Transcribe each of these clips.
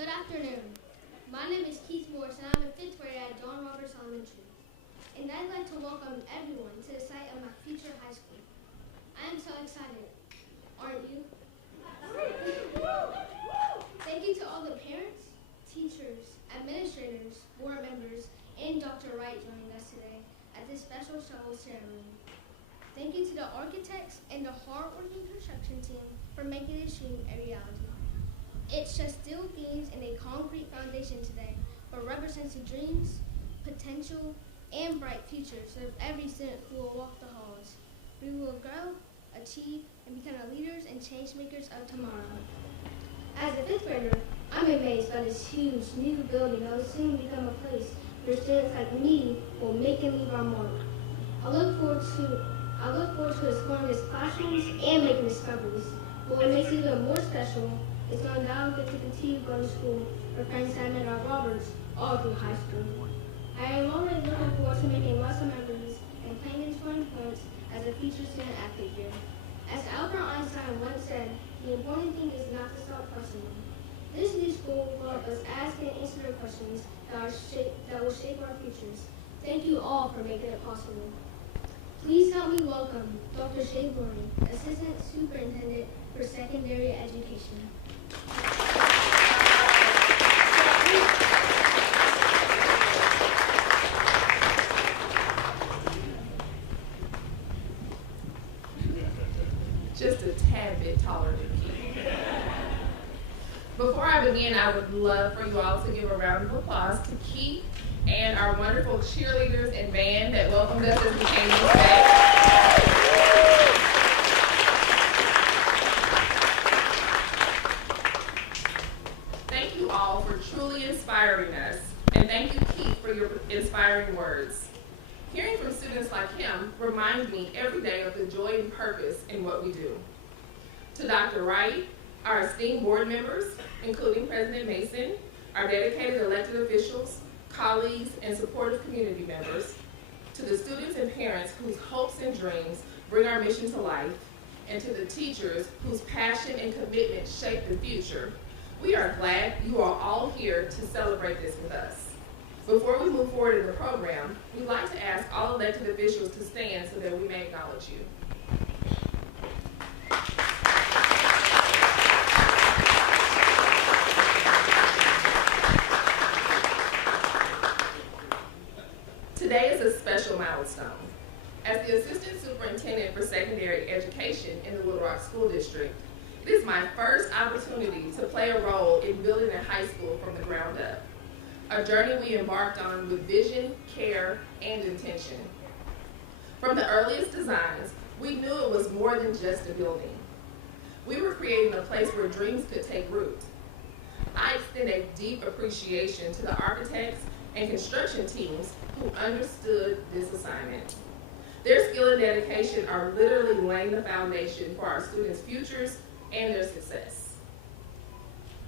Good afternoon. My name is Keith Morris, and I'm in 5th grade at John Roberts Elementary. And I'd like to welcome everyone to the site of my future high school. I am so excited. Aren't you? Thank you to all the parents, teachers, administrators, board members, and Dr. Wright joining us today at this special shovel ceremony. Thank you to the architects and the hard-working construction team for making this dream a reality. It's just steel beams and a concrete foundation today, but represents the dreams, potential, and bright futures of every student who will walk the halls. We will grow, achieve, and become the leaders and change makers of tomorrow. As a 5th grader, I'm amazed by this huge new building that will soon become a place where students like me will make and leave our mark. I look forward to exploring these classrooms and making discoveries. But what makes it even more special is knowing that I'll get to continue going to school with friends I met at Roberts all through high school. I am already looking forward to making lots of memories and playing in fun points as a future student athlete here. As Albert Einstein once said, the important thing is not to stop questioning. This new school will help us ask and answer the questions that will shape our futures. Thank you all for making it possible. Please help me welcome Dr. Shay Bourne, Assistant Superintendent for Secondary Education. Just a tad bit taller than Keith. Before I begin, I would love for you all to give a round of applause to Keith and our wonderful cheerleaders and band that welcomed us as we came to back. Thank you all for truly inspiring us, and thank you, Keith, for your inspiring words. Hearing from students like him reminds me every day of the joy and purpose in what we do. To Dr. Wright, our esteemed board members, including President Mason, our dedicated elected officials, colleagues, and supportive community members, to the students and parents whose hopes and dreams bring our mission to life, and to the teachers whose passion and commitment shape the future, we are glad you are all here to celebrate this with us. Before we move forward in the program, we'd like to ask all elected officials to stand so that we may acknowledge you. Today is a special milestone. As the Assistant Superintendent for Secondary Education in the Little Rock School District, it is my first opportunity to play a role in building a high school from the ground up. A journey we embarked on with vision, care, and intention. From the earliest designs, we knew it was more than just a building. We were creating a place where dreams could take root. I extend a deep appreciation to the architects and construction teams who understood this assignment. Their skill and dedication are literally laying the foundation for our students' futures and their success.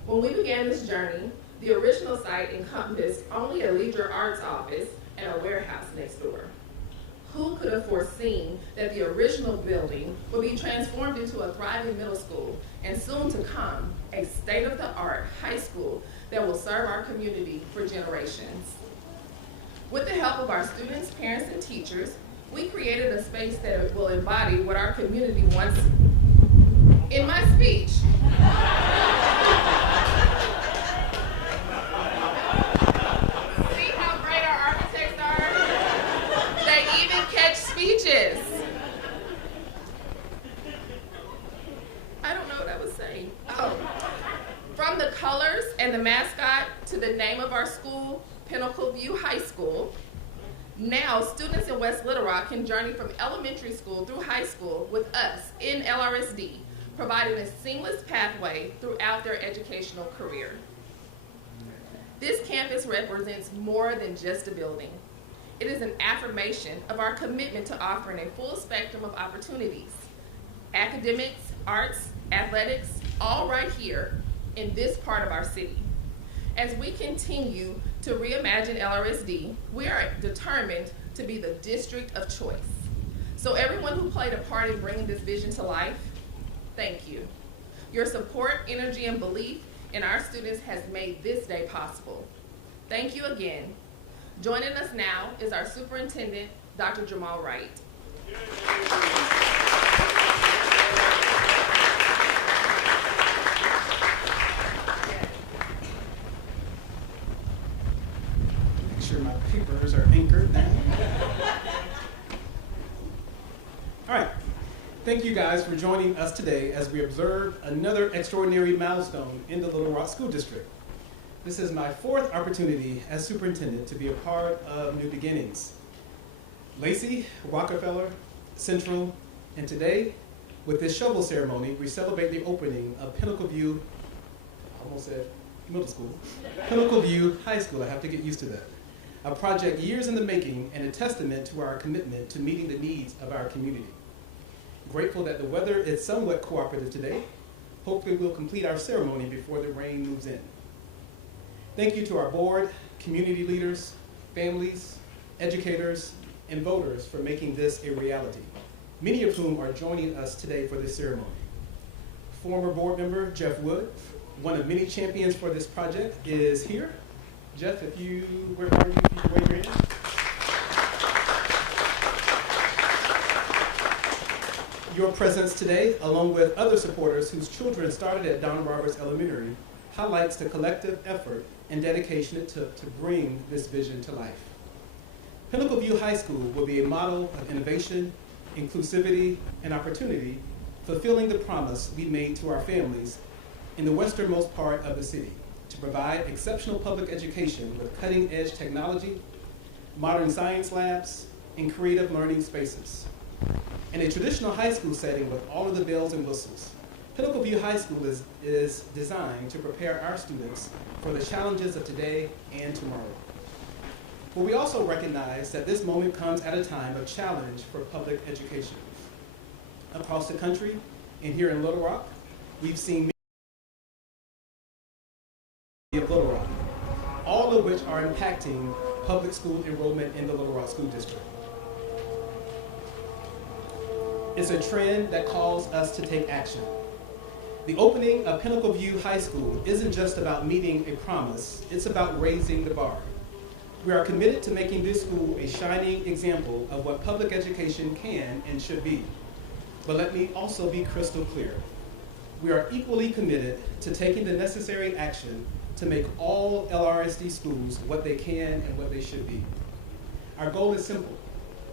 When we began this journey, the original site encompassed only a leisure arts office and a warehouse next door. Who could have foreseen that the original building would be transformed into a thriving middle school and soon to come, a state-of-the-art high school that will serve our community for generations. With the help of our students, parents, and teachers, we created a space that will embody what our community wants. In my speech, speeches. I don't know what I was saying. Oh. From the colors and the mascot to the name of our school, Pinnacle View High School, now students in West Little Rock can journey from elementary school through high school with us in LRSD, providing a seamless pathway throughout their educational career. This campus represents more than just a building. It is an affirmation of our commitment to offering a full spectrum of opportunities. Academics, arts, athletics, all right here in this part of our city. As we continue to reimagine LRSD, we are determined to be the district of choice. So everyone who played a part in bringing this vision to life, thank you. Your support, energy, and belief and our students has made this day possible. Thank you again. Joining us now is our superintendent, Dr. Jamal Wright. Make sure my papers are anchored now. All right. Thank you guys for joining us today as we observe another extraordinary milestone in the Little Rock School District. This is my fourth opportunity as superintendent to be a part of New Beginnings. Lacey, Rockefeller, Central, and today, with this shovel ceremony, we celebrate the opening of Pinnacle View, I almost said middle school, Pinnacle View High School. I have to get used to that. A project years in the making and a testament to our commitment to meeting the needs of our community. Grateful that the weather is somewhat cooperative today. Hopefully we'll complete our ceremony before the rain moves in. Thank you to our board, community leaders, families, educators, and voters for making this a reality, many of whom are joining us today for this ceremony. Former board member Jeff Wood, one of many champions for this project, is here. Jeff, where are you? If you can wave your hand. Your presence today, along with other supporters whose children started at Don Roberts Elementary, highlights the collective effort and dedication it took to bring this vision to life. Pinnacle View High School will be a model of innovation, inclusivity, and opportunity, fulfilling the promise we made to our families in the westernmost part of the city to provide exceptional public education with cutting-edge technology, modern science labs, and creative learning spaces. In a traditional high school setting with all of the bells and whistles, Pinnacle View High School is designed to prepare our students for the challenges of today and tomorrow. But we also recognize that this moment comes at a time of challenge for public education. Across the country and here in Little Rock, we've seen many of Little Rock, all of which are impacting public school enrollment in the Little Rock School District. It's a trend that calls us to take action. The opening of Pinnacle View High School isn't just about meeting a promise, it's about raising the bar. We are committed to making this school a shining example of what public education can and should be. But let me also be crystal clear. We are equally committed to taking the necessary action to make all LRSD schools what they can and what they should be. Our goal is simple: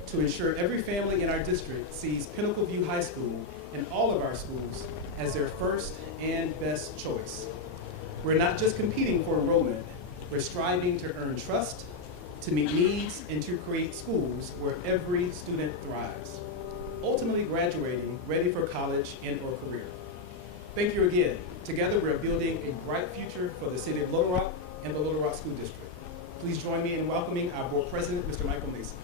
to ensure every family in our district sees Pinnacle View High School and all of our schools as their first and best choice. We're not just competing for enrollment, we're striving to earn trust, to meet needs, and to create schools where every student thrives, ultimately graduating ready for college and or career. Thank you again. Together we're building a bright future for the city of Little Rock and the Little Rock School District. Please join me in welcoming our board president, Mr. Michael Mason.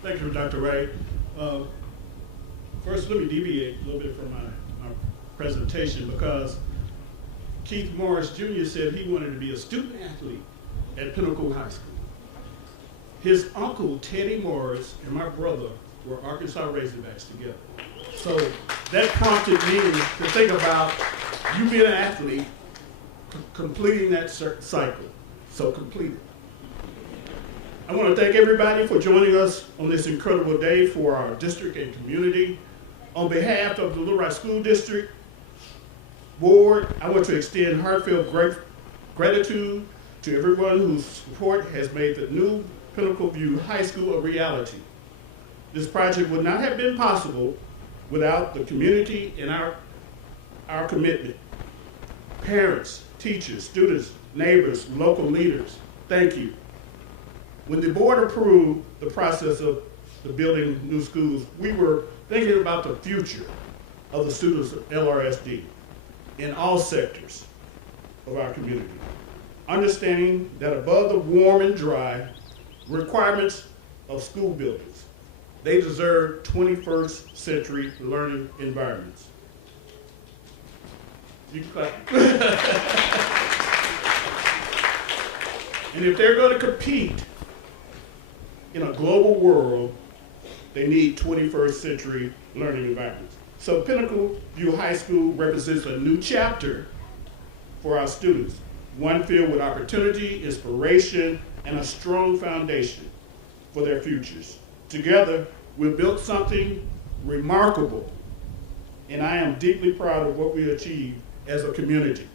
Thank you, Dr. Wright. First, let me deviate a little bit from my presentation because Keith Morris Jr. said he wanted to be a student athlete at Pinnacle High School. His uncle, Teddy Morris, and my brother were Arkansas Razorbacks together. So that prompted me to think about you being an athlete, completing that cycle. So complete it. I want to thank everybody for joining us on this incredible day for our district and community. On behalf of the Little Rock School District Board, I want to extend heartfelt gratitude to everyone whose support has made the new Pinnacle View High School a reality. This project would not have been possible without the community and our commitment. Parents, teachers, students, neighbors, local leaders, thank you. When the board approved the process of the building new schools, we were thinking about the future of the students of LRSD in all sectors of our community. Understanding that above the warm and dry requirements of school buildings, they deserve 21st century learning environments. You can clap. And if they're going to compete in a global world, they need 21st century learning environments. So Pinnacle View High School represents a new chapter for our students, one filled with opportunity, inspiration, and a strong foundation for their futures. Together, we've built something remarkable, and I am deeply proud of what we achieved as a community.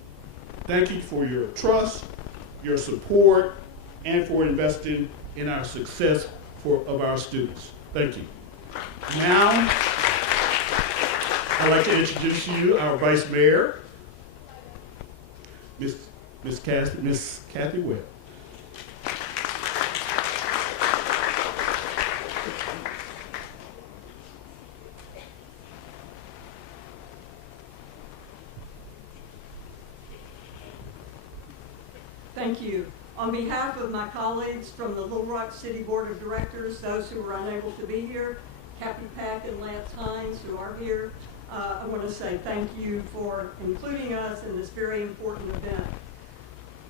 Thank you for your trust, your support, and for investing in our success of our students. Thank you. Now, I'd like to introduce you our Vice Mayor, Miss Kathy Webb. Thank you. On behalf of my colleagues from the Little Rock City Board of Directors, those who were unable to be here, Kathy Pack and Lance Hines, who are here, I want to say thank you for including us in this very important event.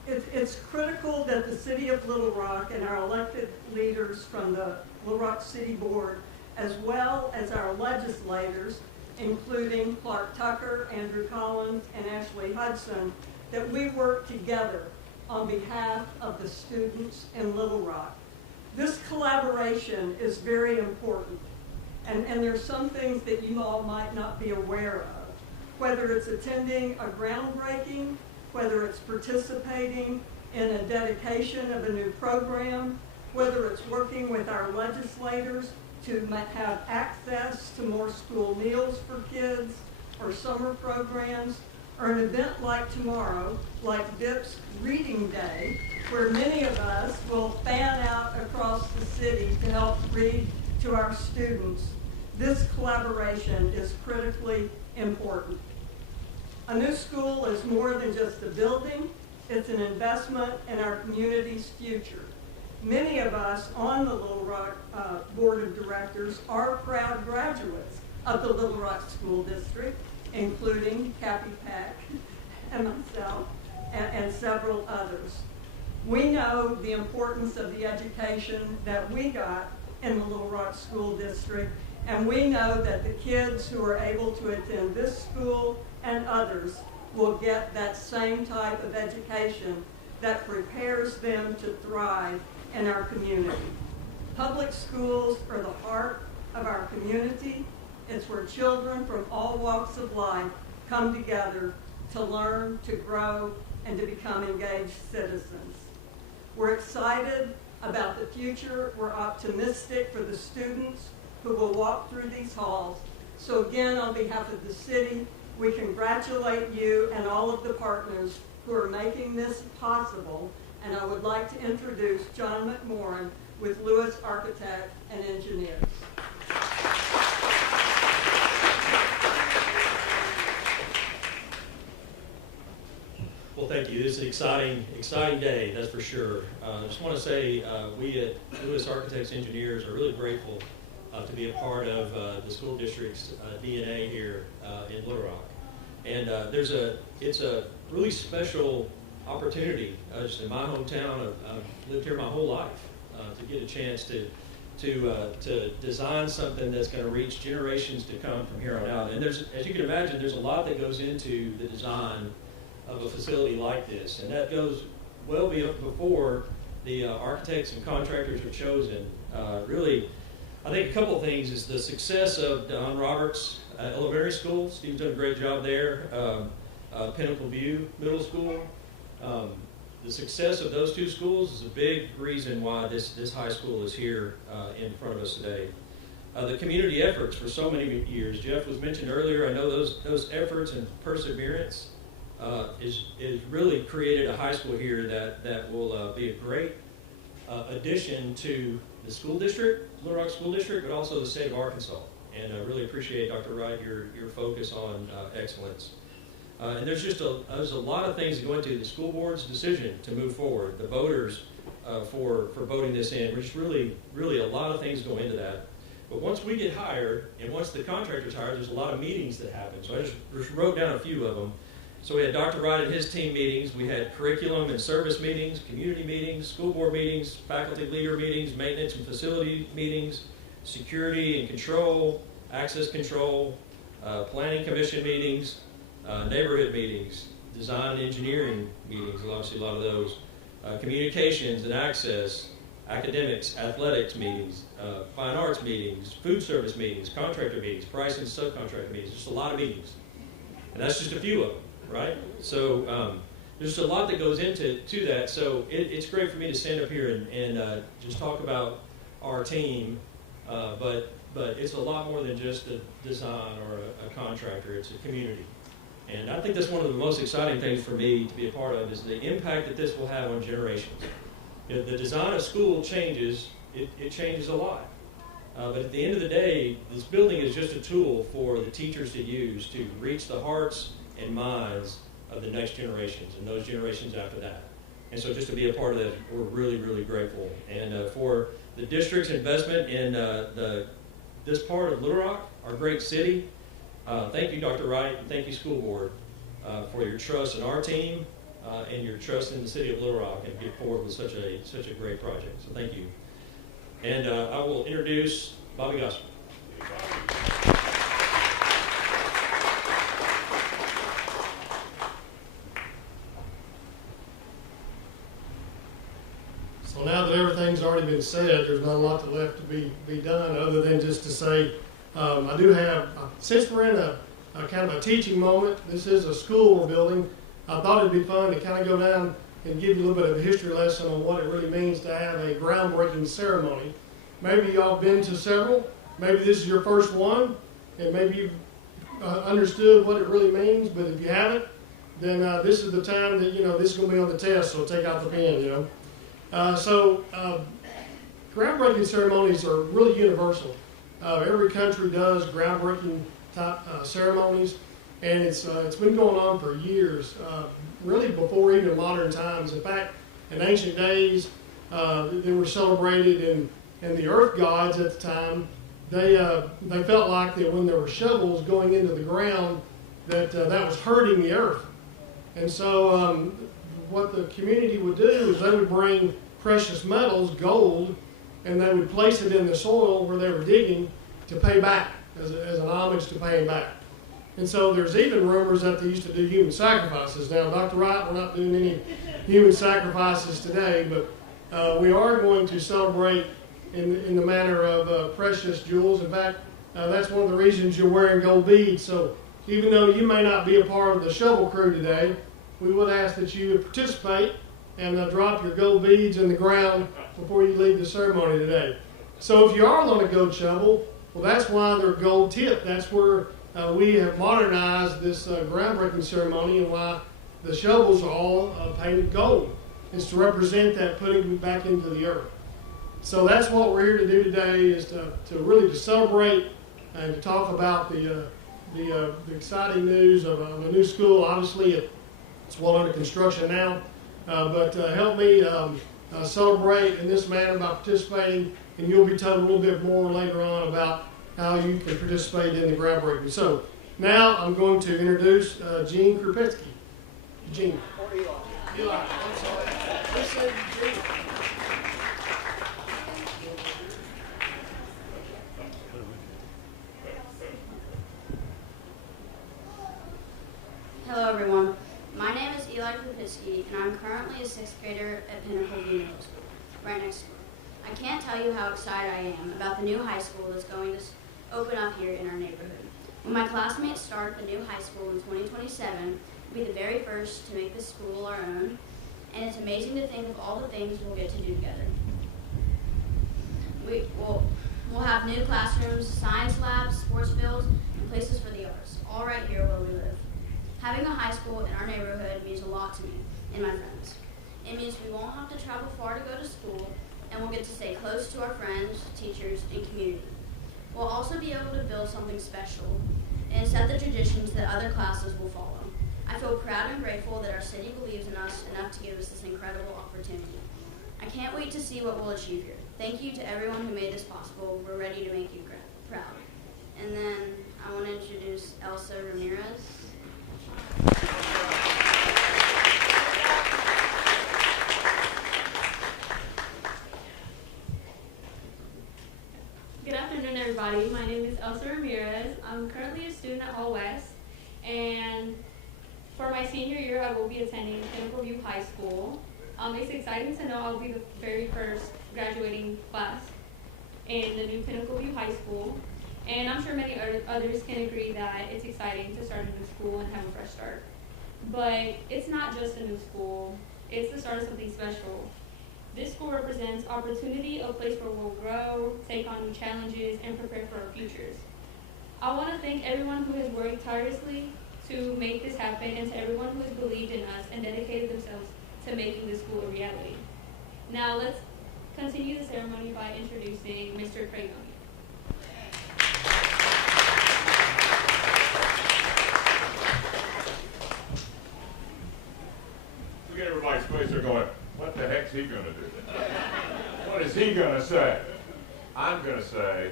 It's critical that the City of Little Rock and our elected leaders from the Little Rock City Board, as well as our legislators, including Clark Tucker, Andrew Collins, and Ashley Hudson, that we work together on behalf of the students in Little Rock. This collaboration is very important, and there's some things that you all might not be aware of, whether it's attending a groundbreaking, whether it's participating in a dedication of a new program, whether it's working with our legislators to have access to more school meals for kids, or summer programs, or an event like tomorrow, like DIP's Reading Day, where many of us will fan out across the city to help read to our students. This collaboration is critically important. A new school is more than just a building, it's an investment in our community's future. Many of us on the Little Rock Board of Directors are proud graduates of the Little Rock School District, including Kathy Pack and myself and several others. We know the importance of the education that we got in the Little Rock School District, and we know that the kids who are able to attend this school and others will get that same type of education that prepares them to thrive in our community. Public schools are the heart of our community. It's where children from all walks of life come together to learn, to grow, and to become engaged citizens. We're excited about the future. We're optimistic for the students who will walk through these halls. So again, on behalf of the city, we congratulate you and all of the partners who are making this possible. And I would like to introduce John McMorrin with Lewis Architect and Engineers. Well, thank you. This is an exciting day, that's for sure. I just want to say we at Lewis Architects Engineers are really grateful to be a part of the school district's DNA here in Little Rock. And it's a really special opportunity. Just in my hometown, I've lived here my whole life to get a chance to design something that's going to reach generations to come from here on out. And as you can imagine, there's a lot that goes into the design of a facility like this, and that goes well before the architects and contractors are chosen. Really, I think a couple of things is the success of Don Roberts Elementary School. Steve's done a great job there. Pinnacle View Middle School. The success of those two schools is a big reason why this high school is here in front of us today. The community efforts for so many years. Jeff was mentioned earlier. I know those efforts and perseverance is really created a high school here that will be a great addition to the school district, Little Rock School District, but also the state of Arkansas. And I really appreciate, Dr. Wright, your focus on excellence. And there's a lot of things that go into the school board's decision to move forward, the voters for voting this in. There's really a lot of things go into that. But once we get hired, and once the contractor's hired, there's a lot of meetings that happen. So I just wrote down a few of them. So we had Dr. Wright and his team meetings. We had curriculum and service meetings, community meetings, school board meetings, faculty leader meetings, maintenance and facility meetings, security and control, access control, planning commission meetings, neighborhood meetings, design and engineering meetings, obviously a lot of those, communications and access, academics, athletics meetings, fine arts meetings, food service meetings, contractor meetings, price and subcontractor meetings, just a lot of meetings. And that's just a few of them, right? So there's a lot that goes into that. So it's great for me to stand up here and just talk about our team, but it's a lot more than just a design or a contractor. It's a community. And I think that's one of the most exciting things for me to be a part of is the impact that this will have on generations. You know, the design of school changes, it changes a lot. But at the end of the day, this building is just a tool for the teachers to use to reach the hearts and minds of the next generations and those generations after that. And so just to be a part of that, we're really, really grateful. And for the district's investment in this part of Little Rock, our great city, thank you, Dr. Wright, and thank you, school board, for your trust in our team and your trust in the city of Little Rock and get forward with such a great project. So thank you. And I will introduce Bobby Gospel. So now that everything's already been said, there's not a lot left to be done other than just to say, I do have, since we're in a kind of a teaching moment, this is a school we're building, I thought it'd be fun to kind of go down and give you a little bit of a history lesson on what it really means to have a groundbreaking ceremony. Maybe y'all been to several, maybe this is your first one, and maybe you've understood what it really means, but if you haven't, then this is the time that, you know, this is going to be on the test, so take out the pen, you know. Groundbreaking ceremonies are really universal. Every country does groundbreaking type ceremonies, and it's been going on for years, really before even modern times. In fact, in ancient days, they were celebrated, and the earth gods at the time, they felt like that when there were shovels going into the ground, that was hurting the earth. And so what the community would do is they would bring precious metals, gold, and they would place it in the soil where they were digging to pay back, as an homage to paying back. And so there's even rumors that they used to do human sacrifices. Now, Dr. Wright, we're not doing any human sacrifices today, but we are going to celebrate in the manner of precious jewels. In fact, that's one of the reasons you're wearing gold beads. So even though you may not be a part of the shovel crew today, we would ask that you would participate and drop your gold beads in the ground before you leave the ceremony today. So if you are going to go shovel, well, that's why they're gold tipped. That's where we have modernized this groundbreaking ceremony, and why the shovels are all painted gold. It's to represent that putting back into the earth. So that's what we're here to do today, is to really to celebrate and to talk about the exciting news of a new school. Obviously, it's well under construction now, but help me celebrate in this manner by participating, and you'll be told a little bit more later on about how you can participate in the groundbreaking. So now I'm going to introduce Gene Krupetsky. Gene. Or Eli. Eli. I'm sorry. I said Gene. Hello everyone, my name is Eli Krupetsky, and I'm currently a 6th grader at Pinnacle Middle School, right next door. I can't tell you how excited I am about the new high school that's going to open up here in our neighborhood. When my classmates start the new high school in 2027, we'll be the very first to make this school our own, and it's amazing to think of all the things we'll get to do together. We'll have new classrooms, science labs, sports fields, and places for the arts, all right here where we live. Having a high school in our neighborhood means a lot to me and my friends. It means we won't have to travel far to go to school, and we'll get to stay close to our friends, teachers, and community. We'll also be able to build something special and set the traditions that other classes will follow. I feel proud and grateful that our city believes in us enough to give us this incredible opportunity. I can't wait to see what we'll achieve here. Thank you to everyone who made this possible. We're ready to make you proud. And then I want to introduce Elsa Ramirez. Good afternoon, everybody. My name is Elsa Ramirez. I'm currently a student at Hall West, and for my senior year, I will be attending Pinnacle View High School. It's exciting to know I'll be the very first graduating class in the new Pinnacle View High School, and I'm sure many others can agree that it's exciting to start a new school and have a fresh start. But it's not just a new school, it's the start of something special. This school represents opportunity, a place where we'll grow, take on new challenges, and prepare for our futures. I want to thank everyone who has worked tirelessly to make this happen, and to everyone who has believed in us and dedicated themselves to making this school a reality. Now let's continue the ceremony by introducing Mr. Craig O'Neill. Look at everybody's face, they're going, what the heck's he going to do? What is he going to say? I'm going to say,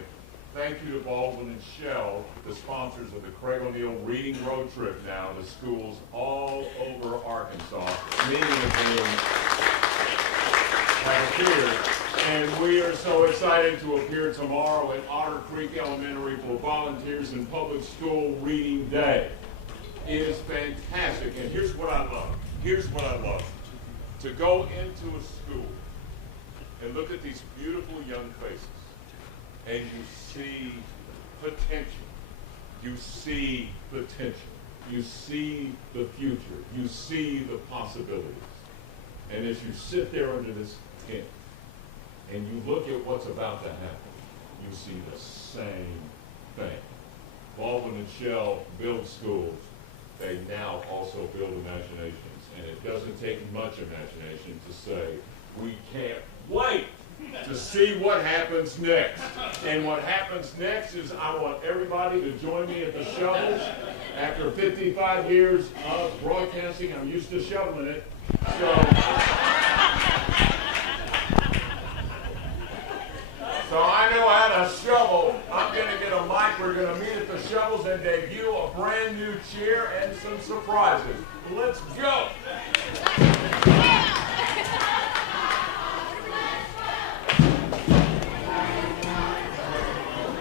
thank you to Baldwin and Shell, the sponsors of the Craig O'Neill Reading Road Trip now to schools all over Arkansas. Many of them have appeared, and we are so excited to appear tomorrow at Otter Creek Elementary for Volunteers in Public School Reading Day. It is fantastic, and here's what I love. Here's what I love. To go into a school and look at these beautiful young faces, and you see potential. You see potential. You see the future. You see the possibilities. And as you sit there under this tent and you look at what's about to happen, you see the same thing. Baldwin and Shell build schools. They now also build imaginations. And it doesn't take much imagination to say, we can't wait to see what happens next. And what happens next is I want everybody to join me at the shovels. After 55 years of broadcasting, I'm used to shoveling it. So I know how to shovel. I'm going to get a mic. We're going to meet at the shovels and debut a brand new cheer and some surprises. Let's go.